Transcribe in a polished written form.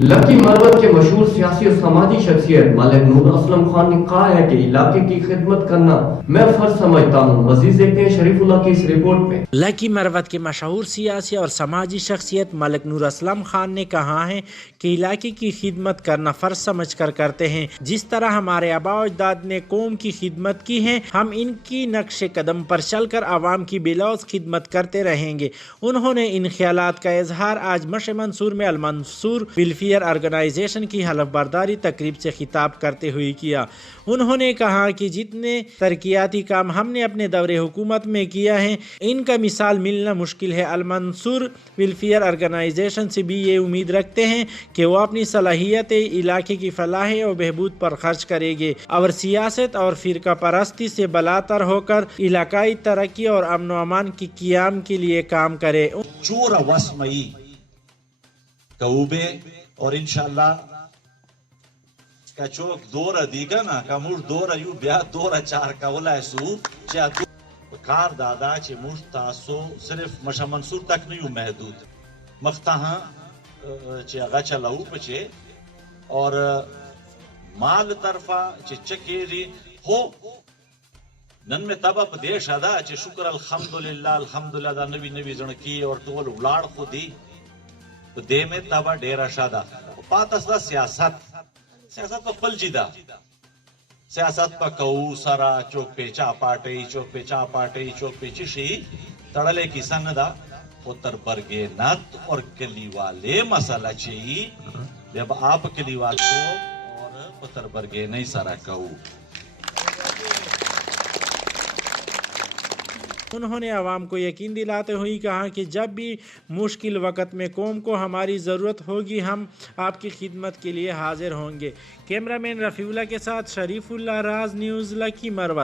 Lucky Marwat के मशहूर सियासी और समाजी शख्सियत मलिक नूर असलम खान ने कहा है कि इलाके की खिदमत करना मैं फर्ज समझता हूँ। मजीद देखते हैं शरीफुल्लाह की इस रिपोर्ट में। लकी मरवत के मशहूर सियासी और समाजी शख्सियत मलिक नूर असलम खान ने कहा है कि इलाके की खिदमत करना फ़र्ज समझ कर करते हैं। जिस तरह हमारे आबा अजदाद ने कौम की खिदमत की है, हम इनकी नक्श कदम पर चल कर आवाम की बिलौज खिदमत करते रहेंगे। उन्होंने इन ख्यालात का इजहार आज मश मंसूर में अल मंसूर वेलफेयर ऑर्गेनाइजेशन की हलफ बर्दारी तकरीब से खिताब करते हुए किया। उन्होंने कहा कि जितने तरक्याती काम हमने अपने दौरे हुकूमत में किया है, इनका मिसाल मिलना मुश्किल है। अल मंसूर वेलफेयर ऑर्गेनाइजेशन से भी ये उम्मीद रखते हैं कि वो अपनी सलाहियत इलाके की फलाह और बहबूद पर खर्च करेंगे और सियासत और फ़िरका परस्ती से बलातर होकर इलाकाई तरक्की और अमन व अमान की क़याम के लिए काम करे। चूर वस्मई कऊबे और इंशाल्लाह का चोक दोरा दीगा ना का मुश दोरा यू ब्या दोरा चार का वला सू चा कार दादा चे मुश तासो सिर्फ मशा मंसूर तक नहीं महदूद मख्ताहा चे अगा चलाऊ पचे और माल तरफा चे चकेरी हो नन में तब देश अदा चे शुक्र अल्हम्दुलिल्लाह दा नबी नबी जन की और टोल उलाड़ खुदी तो दे में तबा डेरा शादा पातसदा सियासत तो फलजीदा सियासत पर कऊ सरा चौक पे चौक पे चिशी तड़ले की सन्नदा उत्तर बरगे नत और कली वाले मसाला चाहिए जब आप कली वाले को और उत्तर बरगे नहीं सरा कऊ। उन्होंने आवाम को यकीन दिलाते हुए कहा कि जब भी मुश्किल वक़्त में कौम को हमारी ज़रूरत होगी, हम आपकी खिदमत के लिए हाजिर होंगे। कैमरामैन रफ़ीउल्लाह के साथ शरीफुल्लाह, राज न्यूज़, लकी मरवत।